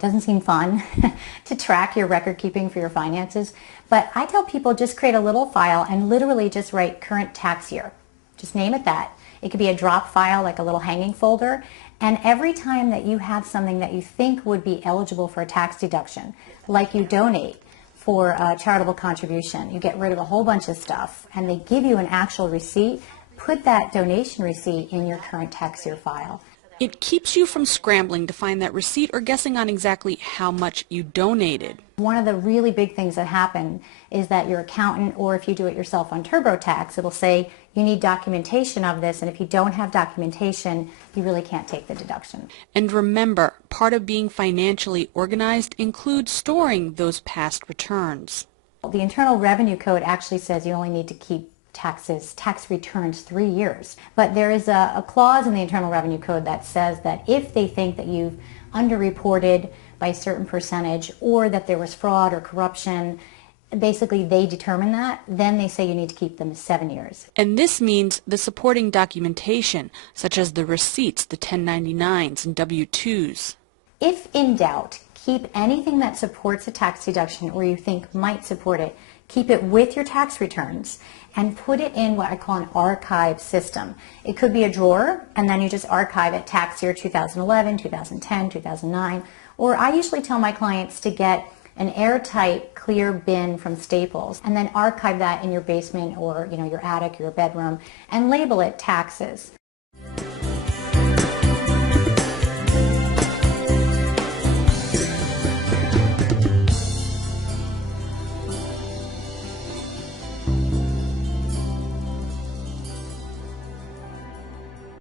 It doesn't seem fun to track your record keeping for your finances. But I tell people just create a little file and literally just write current tax year. Just name it that. It could be a drop file, like a little hanging folder. And every time that you have something that you think would be eligible for a tax deduction, like you donate for a charitable contribution, you get rid of a whole bunch of stuff and they give you an actual receipt, put that donation receipt in your current tax year file. It keeps you from scrambling to find that receipt or guessing on exactly how much you donated. One of the really big things that happen is that your accountant, or if you do it yourself on TurboTax, it'll say you need documentation of this, and if you don't have documentation, you really can't take the deduction. And remember, part of being financially organized includes storing those past returns. The Internal Revenue Code actually says you only need to keep tax returns 3 years. But there is a clause in the Internal Revenue Code that says that if they think that you've underreported by a certain percentage or that there was fraud or corruption, basically they determine that, then they say you need to keep them 7 years. And this means the supporting documentation, such as the receipts, the 1099s, and W-2s. If in doubt, keep anything that supports a tax deduction or you think might support it. Keep it with your tax returns and put it in what I call an archive system. It could be a drawer, and then you just archive it tax year 2011, 2010, 2009. Or I usually tell my clients to get an airtight clear bin from Staples and then archive that in your basement or your attic or your bedroom and label it taxes.